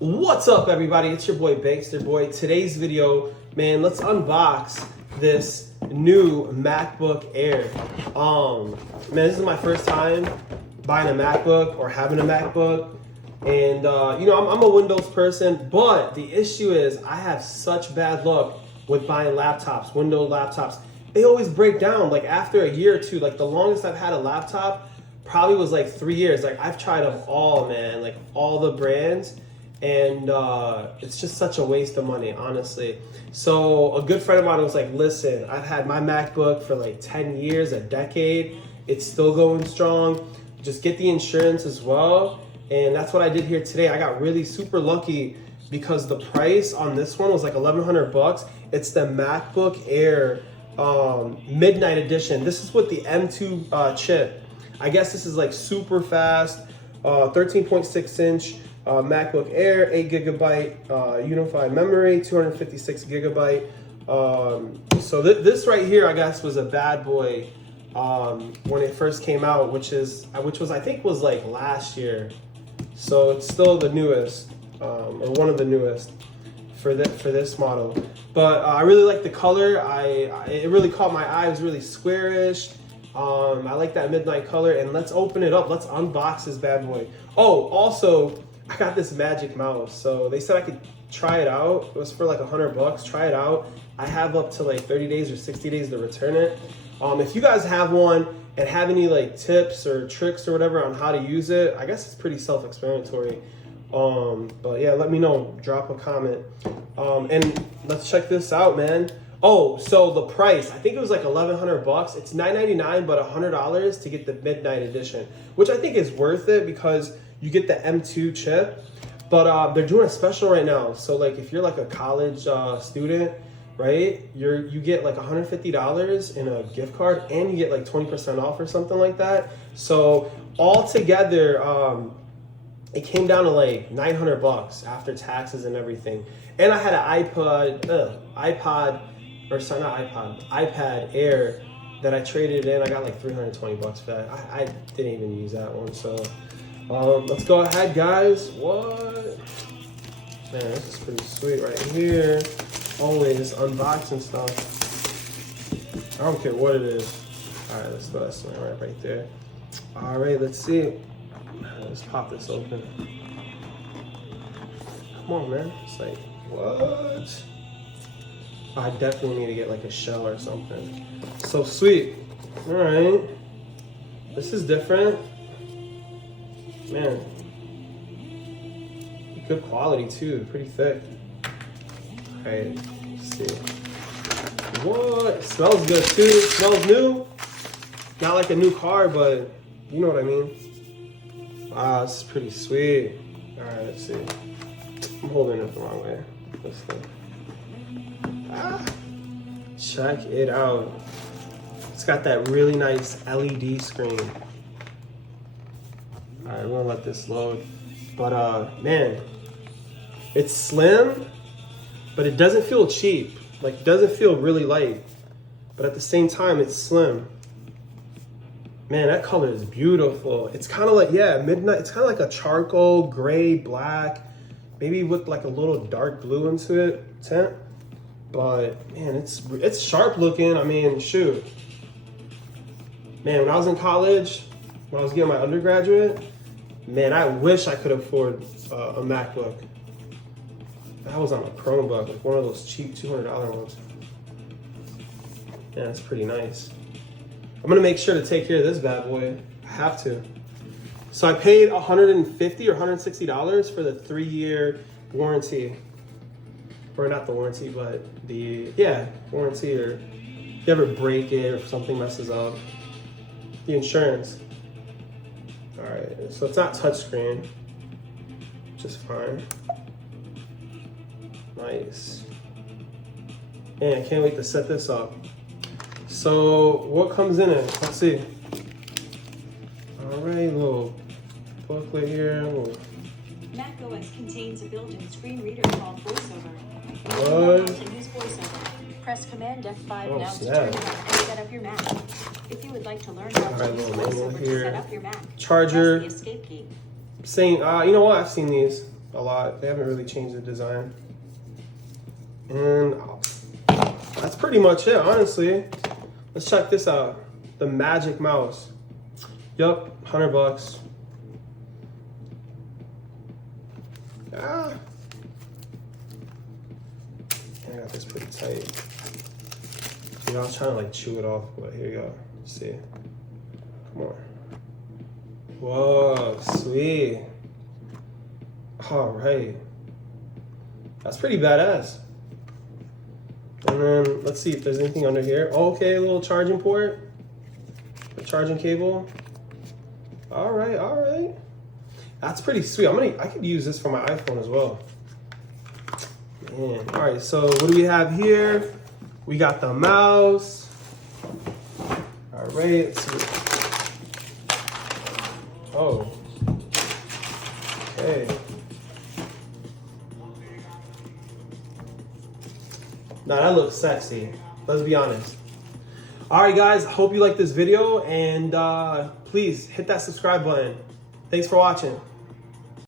What's up, everybody? It's your boy Bankster Boy. Today's video, man, let's unbox this new MacBook Air. Man, this is my first time buying a MacBook or having a MacBook. And I'm a Windows person, but the issue is I have such bad luck with buying laptops, Windows laptops. They always break down like after a year or two. Like the longest I've had a laptop probably was like 3 years. Like I've tried them all, man, like all the brands. And it's just such a waste of money, honestly. So a good friend of mine was like, listen, I've had my MacBook for like 10 years, a decade. It's still going strong. Just get the insurance as well. And that's what I did here today. I got really super lucky because the price on this one was like 1,100 bucks. It's the MacBook Air Midnight Edition. This is with the M2 chip. I guess this is like super fast, 13.6 inch. MacBook Air, 8 gigabyte unified memory, 256 gigabyte. So this right here, I guess, was a bad boy when it first came out, which was I think was like last year. So it's still the newest, or one of the newest for this model. But I really like the color. It really caught my eye. It was really squarish. I like that midnight color. And let's open it up. Let's unbox this bad boy. Oh, also, I got this magic mouse. So they said I could try it out. It was for like 100 bucks. Try it out. I have up to like 30 days or 60 days to return it. If you guys have one and have any like tips or tricks or whatever on how to use it, I guess it's pretty self-explanatory. But yeah, let me know. Drop a comment. And let's check this out, man. Oh, so the price, I think it was like 1,100 bucks. It's $9.99, but $100 to get the Midnight Edition, which I think is worth it because you get the M2 chip. But they're doing a special right now. So like if you're like a college student, right, you get like $150 in a gift card and you get like 20% off or something like that. So all together, it came down to like 900 bucks after taxes and everything. And I had an iPad Air that I traded in. I got like 320 bucks for that. I didn't even use that one. So let's go ahead, guys. What? Man, this is pretty sweet right here. Always unboxing stuff. I don't care what it is. All right, let's go. That's right there. All right, let's see. Let's pop this open. Come on, man. It's like, what? I definitely need to get like a shell or something. So sweet. All right. This is different. Man. Good quality too. Pretty thick. All right. Let's see. What? It smells good too. It smells new. Not like a new car, but you know what I mean. Wow, this is pretty sweet. All right, let's see. I'm holding it the wrong way. Let's see. Check it out. It's got that really nice LED screen. All right, we're gonna let this load. But man, it's slim, but it doesn't feel cheap. Like, it doesn't feel really light, but at the same time, it's slim. Man, that color is beautiful. It's kind of like, yeah, midnight. It's kind of like a charcoal, gray, black, maybe with like a little dark blue into it tint. But man, it's sharp looking. I mean, shoot. Man, when I was in college, when I was getting my undergraduate, man, I wish I could afford a MacBook. I was on a Chromebook, like one of those cheap $200 ones. Yeah, it's pretty nice. I'm gonna make sure to take care of this bad boy. I have to. So I paid $150 or $160 for the 3-year warranty. Or not the warranty, but the, warranty, or if you ever break it or if something messes up. The insurance. All right, so it's not touchscreen, which is fine. Nice. Man, I can't wait to set this up. So what comes in it? Let's see. All right, little booklet here. macOS contains a built-in screen reader called VoiceOver. What? Use VoiceOver. Press Command F5 now to snap. turn it on and set up your Mac. If you would like to learn how to use VoiceOver to set up your Mac, Charger. press the Escape key. Saying, you know what? I've seen these. a lot. They haven't really changed the design. And that's pretty much it, honestly. Let's check this out. The Magic Mouse. Yup, $100. Ah. And I got this pretty tight. You know, I was trying to like chew it off, but here you go. Let's see. Come on. Whoa, sweet. All right. That's pretty badass. And then let's see if there's anything under here. Oh, okay, a little charging port. A charging cable. All right, all right. That's pretty sweet. I could use this for my iPhone as well. Man. All right, so what do we have here? We got the mouse. All right, let's see. Oh. Okay. Now that looks sexy. Let's be honest. All right, guys. Hope you like this video, and please hit that subscribe button. Thanks for watching.